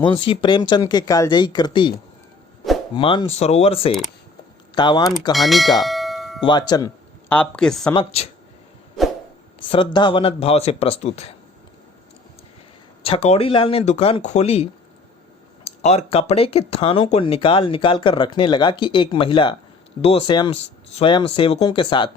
मुंशी प्रेमचंद के कालजयी कृति मानसरोवर से तावान कहानी का वाचन आपके समक्ष श्रद्धावनत भाव से प्रस्तुत है। छकौड़ी लाल ने दुकान खोली और कपड़े के थानों को निकाल निकाल कर रखने लगा कि एक महिला दो स्वयं सेवकों के साथ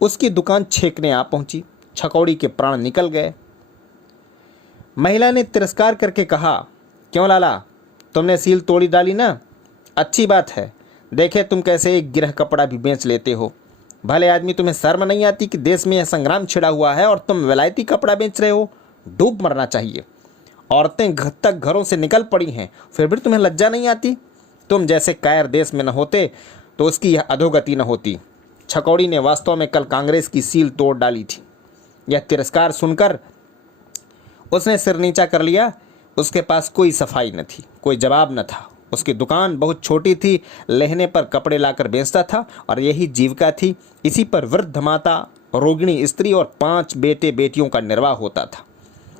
उसकी दुकान छेकने आ पहुंची। छकौड़ी के प्राण निकल गए। महिला ने तिरस्कार करके कहा, क्यों लाला, तुमने सील तोड़ी डाली ना? अच्छी बात है, देखे तुम कैसे एक गिरह कपड़ा भी बेच लेते हो। भले आदमी, तुम्हें शर्म नहीं आती कि देश में यह संग्राम छिड़ा हुआ है और तुम विलायती कपड़ा बेच रहे हो? डूब मरना चाहिए। औरतें घर तक घरों से निकल पड़ी हैं, फिर भी तुम्हें लज्जा नहीं आती? तुम जैसे कायर देश में न होते तो उसकी यह अधोगति न होती। छकौड़ी ने वास्तव में कल कांग्रेस की सील तोड़ डाली थी। यह तिरस्कार सुनकर उसने सिर नीचा कर लिया। उसके पास कोई सफाई न थी, कोई जवाब न था। उसकी दुकान बहुत छोटी थी, लहने पर कपड़े लाकर बेचता था और यही जीविका थी। इसी पर वृद्ध माता, रोगिणी स्त्री और 5 बेटे बेटियों का निर्वाह होता था।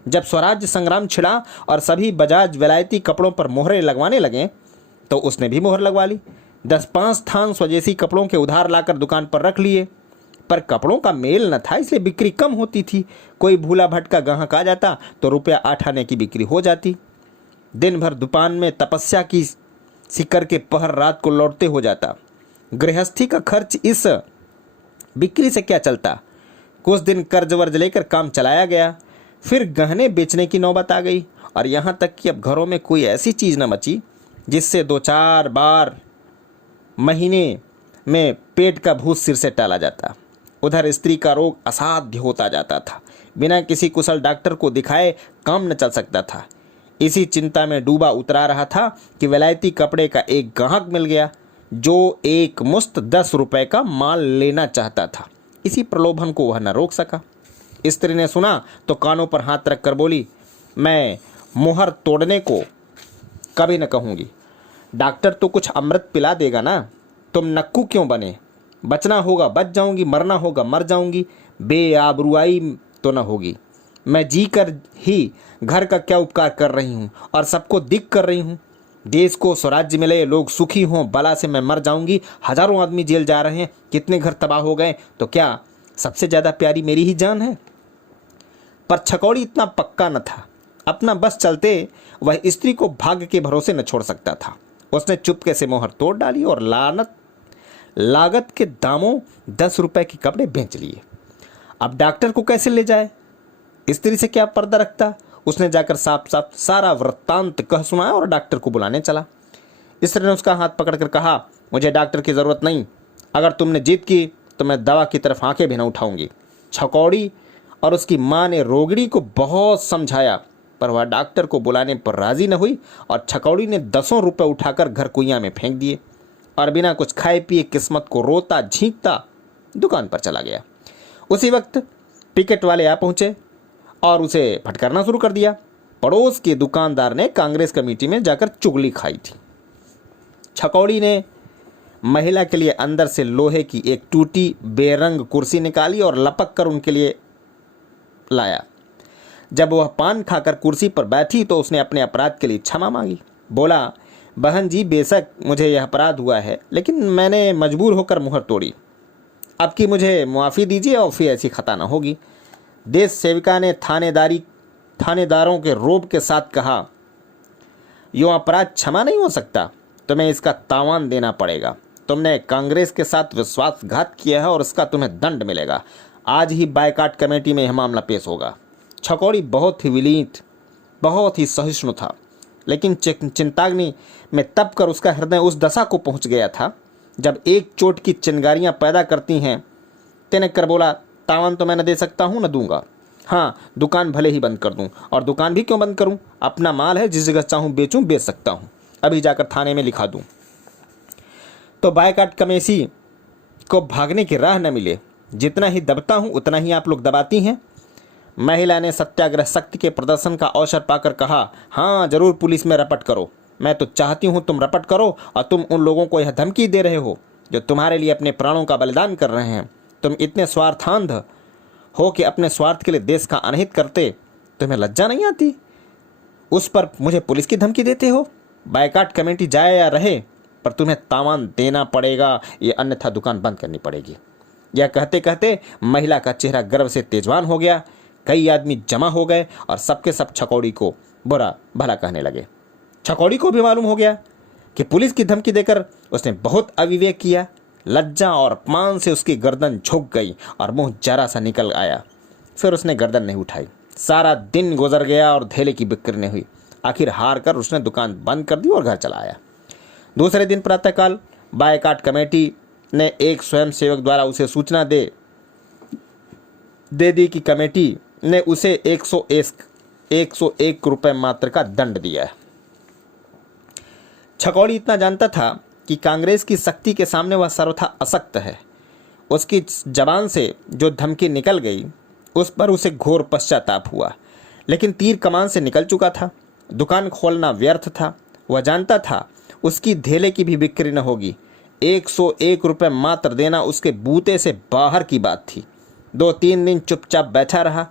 जब स्वराज्य संग्राम छिड़ा और सभी बजाज विलायती कपड़ों पर मोहरें लगवाने लगे तो उसने भी मोहर लगवा ली। 10-5 थान स्वदेशी कपड़ों के उधार लाकर दुकान पर रख लिए, पर कपड़ों का मेल न था, इसलिए बिक्री कम होती थी। कोई भूला भटका ग्राहक आ जाता तो रुपया 8 आने की बिक्री हो जाती। दिन भर दुकान में तपस्या की सिकर के पहर रात को लौटते हो जाता। गृहस्थी का खर्च इस बिक्री से क्या चलता। कुछ दिन कर्ज वर्ज लेकर काम चलाया गया। फिर गहने बेचने की नौबत आ गई और यहाँ तक कि अब घरों में कोई ऐसी चीज़ न बची जिससे 2-4 बार महीने में पेट का भूत सिर से टाला जाता। उधर स्त्री का रोग असाध्य होता जाता था। बिना किसी कुशल डॉक्टर को दिखाए काम न चल सकता था। इसी चिंता में डूबा उतरा रहा था कि विलायती कपड़े का एक ग्राहक मिल गया जो एक मुश्त 10 रुपए का माल लेना चाहता था। इसी प्रलोभन को वह न रोक सका। स्त्री ने सुना तो कानों पर हाथ रखकर बोली, मैं मुहर तोड़ने को कभी न कहूँगी। डॉक्टर तो कुछ अमृत पिला देगा ना। तुम नक्कू क्यों बने? बचना होगा बच जाऊंगी, मरना होगा मर जाऊंगी, बेआबरुआई तो न होगी। मैं जी कर ही घर का क्या उपकार कर रही हूँ और सबको दिख कर रही हूँ। देश को स्वराज्य मिले, लोग सुखी हों, बला से मैं मर जाऊंगी। हजारों आदमी जेल जा रहे हैं, कितने घर तबाह हो गए, तो क्या सबसे ज़्यादा प्यारी मेरी ही जान है? पर छकौड़ी इतना पक्का न था। अपना बस चलते वह स्त्री को भाग्य के भरोसे न छोड़ सकता था। उसने चुपके से मोहर तोड़ डाली और लागत के दामों 10 रुपए के कपड़े बेच लिए। अब डॉक्टर को कैसे ले जाए? स्त्री से क्या पर्दा रखता? उसने जाकर साफ साफ सारा वृत्तांत कह सुनाया और डॉक्टर को बुलाने चला। स्त्री ने उसका हाथ पकड़कर कहा, मुझे डॉक्टर की ज़रूरत नहीं। अगर तुमने जीत की तो मैं दवा की तरफ आंखें भी न उठाऊंगी। छकौड़ी और उसकी माँ ने रोगिणी को बहुत समझाया, पर वह डॉक्टर को बुलाने पर राजी न हुई और छकौड़ी ने 10 रुपए उठाकर घर कुइयाँ में फेंक दिए और बिना कुछ खाए पिए किस्मत को रोता झींकता दुकान पर चला गया। उसी वक्त पिकेट वाले आ पहुँचे और उसे फटकारना शुरू कर दिया। पड़ोस के दुकानदार ने कांग्रेस कमेटी में जाकर चुगली खाई थी। छकौड़ी ने महिला के लिए अंदर से लोहे की एक टूटी बेरंग कुर्सी निकाली और लपक कर उनके लिए लाया। जब वह पान खाकर कुर्सी पर बैठी तो उसने अपने अपराध के लिए क्षमा मांगी। बोला, बहन जी, बेशक मुझे यह अपराध हुआ है, लेकिन मैंने मजबूर होकर मुहर तोड़ी। अब की मुझे मुआफ़ी दीजिए और फिर ऐसी खता न होगी। देश सेविका ने थानेदारों के रोब के साथ कहा, यूँ अपराध क्षमा नहीं हो सकता, तुम्हें इसका तावान देना पड़ेगा। तुमने कांग्रेस के साथ विश्वासघात किया है और इसका तुम्हें दंड मिलेगा। आज ही बायकाट कमेटी में यह मामला पेश होगा। छकौड़ी बहुत ही विनीत, बहुत ही सहिष्णु था, लेकिन चिंताग्नि में तप कर उसका हृदय उस दशा को पहुंच गया था जब एक चोट की चिंगारियां पैदा करती हैं। तिनक कर बोला, तावान तो मैं न दे सकता हूं, न दूंगा। हाँ, दुकान भले ही बंद कर दूं। और दुकान भी क्यों बंद करूं? अपना माल है, जिस जगह चाहूं बेचूं, बेच सकता हूं। अभी जाकर थाने में लिखा दूं तो बायकाट कमेटी को भागने की राह न मिले। जितना ही दबता हूं उतना ही आप लोग दबाती हैं। महिला ने सत्याग्रह शक्ति के प्रदर्शन का अवसर पाकर कहा, हाँ जरूर पुलिस में रपट करो। मैं तो चाहती हूँ तुम रपट करो और तुम उन लोगों को यह धमकी दे रहे हो जो तुम्हारे लिए अपने प्राणों का बलिदान कर रहे हैं। तुम इतने स्वार्थांध हो कि अपने स्वार्थ के लिए देश का अनहित करते। तुम्हें लज्जा नहीं आती? उस पर मुझे पुलिस की धमकी देते हो। बायकाट कमेटी जाए या रहे, पर तुम्हें तावान देना पड़ेगा, ये अन्यथा दुकान बंद करनी पड़ेगी। यह कहते कहते महिला का चेहरा गर्व से तेजवान हो गया। कई आदमी जमा हो गए और सबके सब छकौड़ी को बुरा भला कहने लगे। छकौड़ी को भी मालूम हो गया कि पुलिस की धमकी देकर उसने बहुत अविवेक किया। लज्जा और अपमान से उसकी गर्दन झुक गई और मुंह जरा सा निकल आया। फिर उसने गर्दन नहीं उठाई। सारा दिन गुजर गया और धेले की बिक्री नहीं हुई। आखिर हार कर उसने दुकान बंद कर दी और घर चला आया। दूसरे दिन प्रातःकाल बायकाट कमेटी ने एक स्वयंसेवक द्वारा उसे सूचना दे दी कि कमेटी ने उसे 101 रुपये मात्र का दंड दिया है। छकौड़ी इतना जानता था कि कांग्रेस की शक्ति के सामने वह सर्वथा असक्त है। उसकी जबान से जो धमकी निकल गई उस पर उसे घोर पश्चाताप हुआ, लेकिन तीर कमान से निकल चुका था। दुकान खोलना व्यर्थ था। वह जानता था उसकी धेले की भी बिक्री न होगी। 101 रुपये मात्र देना उसके बूते से बाहर की बात थी। 2-3 दिन चुपचाप बैठा रहा।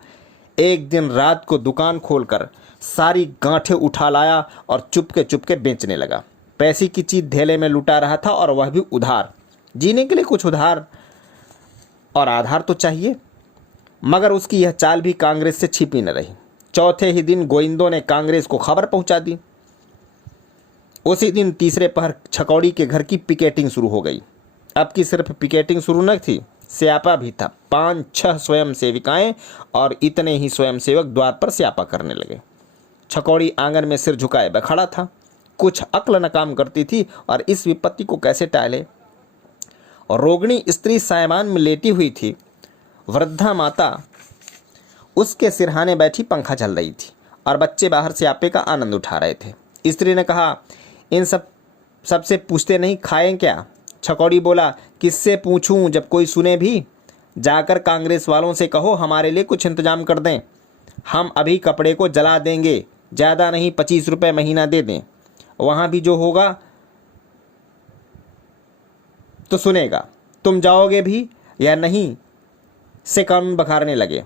एक दिन रात को दुकान खोलकर सारी गांठें उठा लाया और चुपके चुपके बेचने लगा। पैसे की चीज धेले में लुटा रहा था और वह भी उधार। जीने के लिए कुछ उधार और आधार तो चाहिए, मगर उसकी यह चाल भी कांग्रेस से छिपी न रही। चौथे ही दिन गोविंदों ने कांग्रेस को खबर पहुंचा दी। उसी दिन तीसरे पहर छकौड़ी के घर की पिकेटिंग शुरू हो गई। अब की सिर्फ पिकेटिंग शुरू न थी, स्यापा भी था। 5-6 स्वयं सेविकाएं और इतने ही स्वयंसेवक द्वार पर स्यापा करने लगे। छकौड़ी आंगन में सिर झुकाए खड़ा था। कुछ अक्ल न काम करती थी और इस विपत्ति को कैसे टाले। और रोगिणी स्त्री सायमान में लेटी हुई थी। वृद्धा माता उसके सिरहाने बैठी पंखा चल रही थी और बच्चे बाहर स्यापे का आनंद उठा रहे थे। स्त्री ने कहा, इन सबसे पूछते नहीं, खाएं क्या? छकौड़ी बोला, किससे पूछूं जब कोई सुने भी? जाकर कांग्रेस वालों से कहो हमारे लिए कुछ इंतजाम कर दें। हम अभी कपड़े को जला देंगे, ज़्यादा नहीं 25 रुपये महीना दे दें। वहाँ भी जो होगा तो सुनेगा। तुम जाओगे भी या नहीं से कानून बखारने लगे।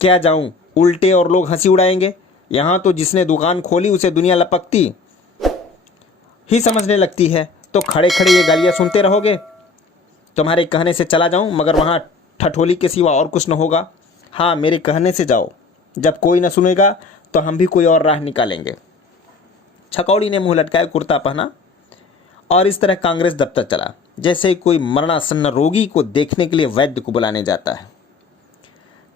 क्या जाऊं, उल्टे और लोग हंसी उड़ाएंगे। यहाँ तो जिसने दुकान खोली उसे दुनिया लपकती ही समझने लगती है, तो खड़े खड़े ये गालियाँ सुनते रहोगे। तुम्हारे कहने से चला जाऊं, मगर वहाँ ठठोली के सिवा और कुछ न होगा। हाँ, मेरे कहने से जाओ। जब कोई न सुनेगा तो हम भी कोई और राह निकालेंगे। छकौड़ी ने मुंह लटकाए कुर्ता पहना और इस तरह कांग्रेस दफ्तर चला, जैसे कोई मरणासन्न रोगी को देखने के लिए वैद्य को बुलाने जाता है।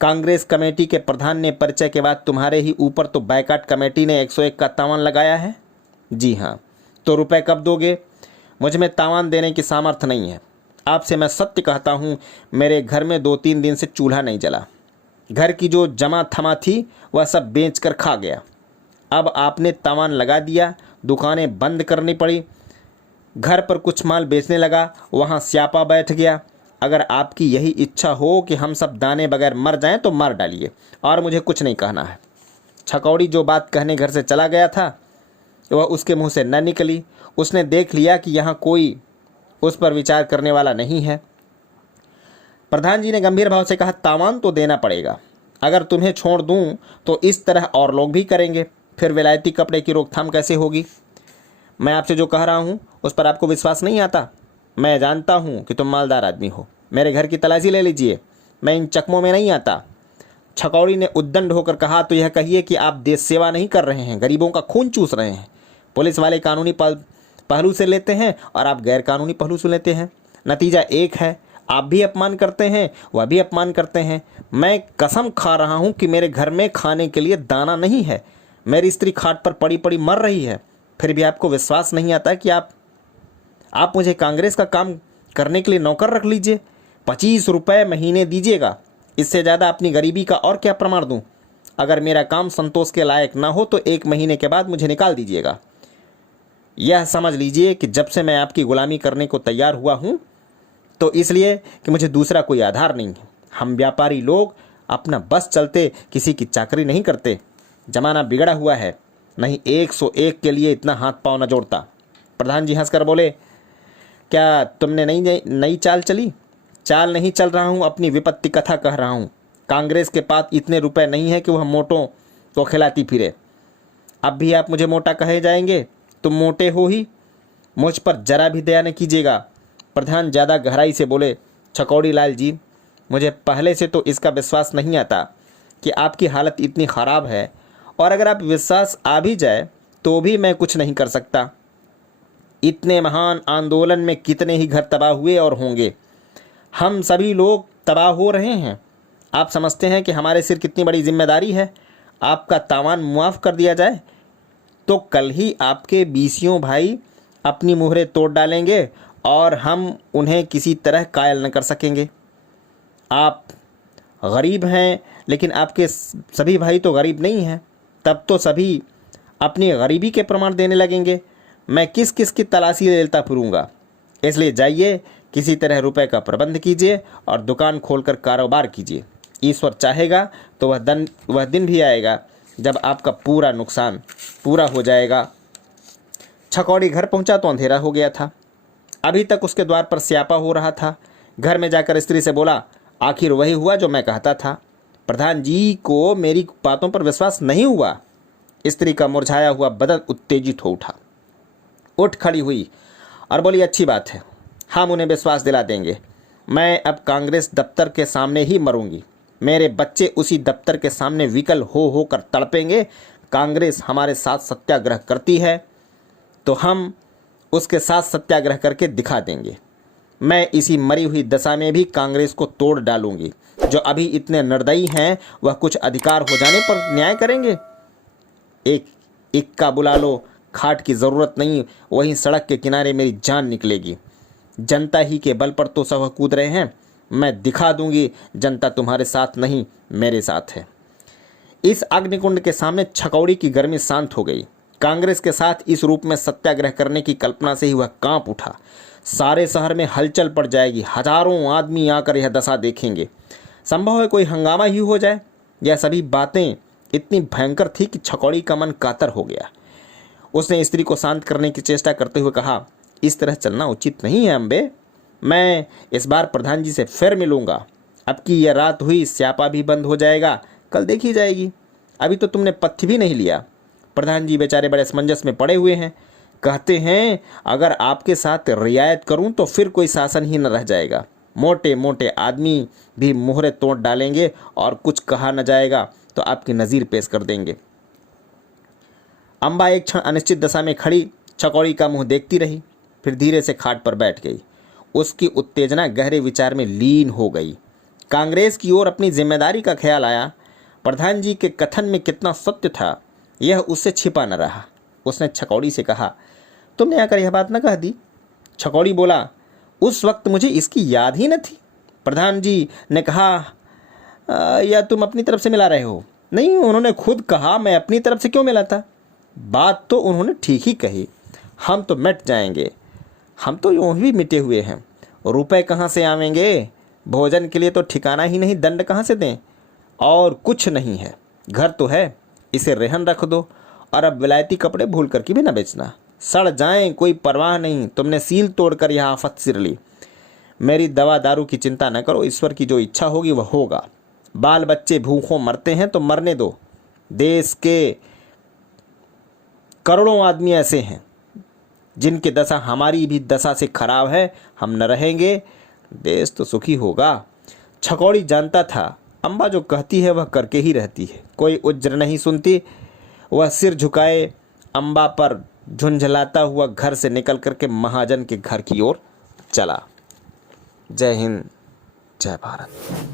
कांग्रेस कमेटी के प्रधान ने परिचय के बाद, तुम्हारे ही ऊपर तो बायकाट कमेटी ने 101 का तावान लगाया है। जी हाँ, तो रुपए कब दोगे? मुझ में तावान देने की सामर्थ्य नहीं है। आपसे मैं सत्य कहता हूँ, मेरे घर में 2-3 दिन से चूल्हा नहीं जला। घर की जो जमा थमा थी वह सब बेच कर खा गया। अब आपने तावान लगा दिया, दुकानें बंद करनी पड़ी। घर पर कुछ माल बेचने लगा, वहाँ स्यापा बैठ गया। अगर आपकी यही इच्छा हो कि हम सब दाने बगैर मर जाएं तो मार डालिए, और मुझे कुछ नहीं कहना है। छकौड़ी जो बात कहने घर से चला गया था वह उसके मुंह से न निकली। उसने देख लिया कि यहाँ कोई उस पर विचार करने वाला नहीं है। प्रधान जी ने गंभीर भाव से कहा, तावान तो देना पड़ेगा। अगर तुम्हें छोड़ दूं तो इस तरह और लोग भी करेंगे। फिर विलायती कपड़े की रोकथाम कैसे होगी? मैं आपसे जो कह रहा हूं उस पर आपको विश्वास नहीं आता। मैं जानता हूं कि तुम मालदार आदमी हो। मेरे घर की तलाशी ले लीजिए, मैं इन चकमों में नहीं आता। छकौड़ी ने उद्दंड होकर कहा, तो यह कहिए कि आप देश सेवा नहीं कर रहे हैं, गरीबों का खून चूस रहे हैं। पुलिस वाले कानूनी पहलू से लेते हैं और आप गैर कानूनी पहलू से लेते हैं। नतीजा एक है, आप भी अपमान करते हैं, वह भी अपमान करते हैं। मैं कसम खा रहा हूं कि मेरे घर में खाने के लिए दाना नहीं है। मेरी स्त्री खाट पर पड़ी पड़ी मर रही है। फिर भी आपको विश्वास नहीं आता कि आप मुझे कांग्रेस का काम करने के लिए नौकर रख लीजिए। 25 रुपये महीने दीजिएगा। इससे ज़्यादा अपनी गरीबी का और क्या प्रमाण दूं? अगर मेरा काम संतोष के लायक ना हो तो 1 महीने के बाद मुझे निकाल दीजिएगा। यह समझ लीजिए कि जब से मैं आपकी गुलामी करने को तैयार हुआ हूं तो इसलिए कि मुझे दूसरा कोई आधार नहीं है। हम व्यापारी लोग अपना बस चलते किसी की चाकरी नहीं करते। जमाना बिगड़ा हुआ है, नहीं 101 के लिए इतना हाथ पाँव न जोड़ता। प्रधान जी हंसकर बोले, क्या तुमने नई चाल चली? चाल नहीं चल रहा हूँ, अपनी विपत्ति कथा कह रहा हूँ। कांग्रेस के पास इतने रुपए नहीं है कि वह मोटों को खिलाती फिरे। अब भी आप मुझे मोटा कहे जाएंगे? तुम मोटे हो ही, मुझ पर जरा भी दया न कीजिएगा। प्रधान ज़्यादा गहराई से बोले, छकौड़ी लाल जी, मुझे पहले से तो इसका विश्वास नहीं आता कि आपकी हालत इतनी ख़राब है, और अगर आप विश्वास आ भी जाए तो भी मैं कुछ नहीं कर सकता। इतने महान आंदोलन में कितने ही घर तबाह हुए और होंगे। हम सभी लोग तबाह हो रहे हैं। आप समझते हैं कि हमारे सिर कितनी बड़ी जिम्मेदारी है? आपका तावान मुआफ़ कर दिया जाए तो कल ही आपके बीसियों भाई अपनी मुहरें तोड़ डालेंगे और हम उन्हें किसी तरह कायल न कर सकेंगे। आप गरीब हैं, लेकिन आपके सभी भाई तो गरीब नहीं हैं। तब तो सभी अपनी गरीबी के प्रमाण देने लगेंगे। मैं किस किस की तलाशी लेता फिरूंगा। इसलिए जाइए, किसी तरह रुपए का प्रबंध कीजिए और दुकान खोलकर कारोबार कीजिए। ईश्वर चाहेगा तो वह दिन भी आएगा जब आपका पूरा नुकसान पूरा हो जाएगा। छकौड़ी घर पहुंचा तो अंधेरा हो गया था। अभी तक उसके द्वार पर स्यापा हो रहा था। घर में जाकर स्त्री से बोला, आखिर वही हुआ जो मैं कहता था। प्रधान जी को मेरी बातों पर विश्वास नहीं हुआ। स्त्री का मुरझाया हुआ बदन उत्तेजित हो उठा। उठ खड़ी हुई और बोली, अच्छी बात है, हम उन्हें विश्वास दिला देंगे। मैं अब कांग्रेस दफ्तर के सामने ही मरूंगी। मेरे बच्चे उसी दफ्तर के सामने विकल हो कर तड़पेंगे। कांग्रेस हमारे साथ सत्याग्रह करती है तो हम उसके साथ सत्याग्रह करके दिखा देंगे। मैं इसी मरी हुई दशा में भी कांग्रेस को तोड़ डालूंगी। जो अभी इतने निर्दयी हैं वह कुछ अधिकार हो जाने पर न्याय करेंगे। एक इक्का बुला लो, खाट की ज़रूरत नहीं, वहीं सड़क के किनारे मेरी जान निकलेगी। जनता ही के बल पर तो सब कूद रहे हैं। मैं दिखा दूंगी जनता तुम्हारे साथ नहीं, मेरे साथ है। इस अग्निकुंड के सामने छकौड़ी की गर्मी शांत हो गई। कांग्रेस के साथ इस रूप में सत्याग्रह करने की कल्पना से ही वह कांप उठा। सारे शहर में हलचल पड़ जाएगी। हजारों आदमी आकर यह दशा देखेंगे। संभव है कोई हंगामा ही हो जाए। यह सभी बातें इतनी भयंकर थी कि छकौड़ी का मन कातर हो गया। उसने स्त्री को शांत करने की चेष्टा करते हुए कहा, इस तरह चलना उचित नहीं है अम्बे। मैं इस बार प्रधान जी से फिर मिलूंगा। अब की यह रात हुई, स्यापा भी बंद हो जाएगा, कल देखी जाएगी। अभी तो तुमने पथ्य भी नहीं लिया। प्रधान जी बेचारे बड़े असमंजस में पड़े हुए हैं। कहते हैं अगर आपके साथ रियायत करूं तो फिर कोई शासन ही न रह जाएगा। मोटे मोटे आदमी भी मोहरे तोड़ डालेंगे और कुछ कहा न जाएगा तो आपकी नज़ीर पेश कर देंगे। अम्बा एक क्षण अनिश्चित दशा में खड़ी छकौड़ी का मुंह देखती रही, फिर धीरे से खाट पर बैठ गई। उसकी उत्तेजना गहरे विचार में लीन हो गई। कांग्रेस की ओर अपनी जिम्मेदारी का ख्याल आया। प्रधान जी के कथन में कितना सत्य था यह उससे छिपा न रहा। उसने छकौड़ी से कहा, तुमने आकर यह बात न कह दी? छकौड़ी बोला, उस वक्त मुझे इसकी याद ही न थी। प्रधान जी ने कहा या तुम अपनी तरफ से मिला रहे हो? नहीं, उन्होंने खुद कहा, मैं अपनी तरफ से क्यों मिलाता? बात तो उन्होंने ठीक ही कही। हम तो मिट जाएंगे। हम तो यूँ भी मिटे हुए हैं। रुपए कहाँ से आवेंगे? भोजन के लिए तो ठिकाना ही नहीं, दंड कहाँ से दें? और कुछ नहीं है। घर तो है, इसे रेहन रख दो। और अब विलायती कपड़े भूल कर के भी न बेचना। सड़ जाएं, कोई परवाह नहीं। तुमने सील तोड़कर यह आफत सिर ली। मेरी दवा दारू की चिंता न करो, ईश्वर की जो इच्छा होगी वह होगा। बाल बच्चे भूखों मरते हैं तो मरने दो। देश के करोड़ों आदमी ऐसे हैं जिनकी दशा हमारी भी दशा से खराब है। हम न रहेंगे, देश तो सुखी होगा। छकौड़ी जानता था अम्बा जो कहती है वह करके ही रहती है। कोई उज्र नहीं सुनती। वह सिर झुकाए अम्बा पर झुंझलाता हुआ घर से निकल करके महाजन के घर की ओर चला। जय हिंद, जय भारत।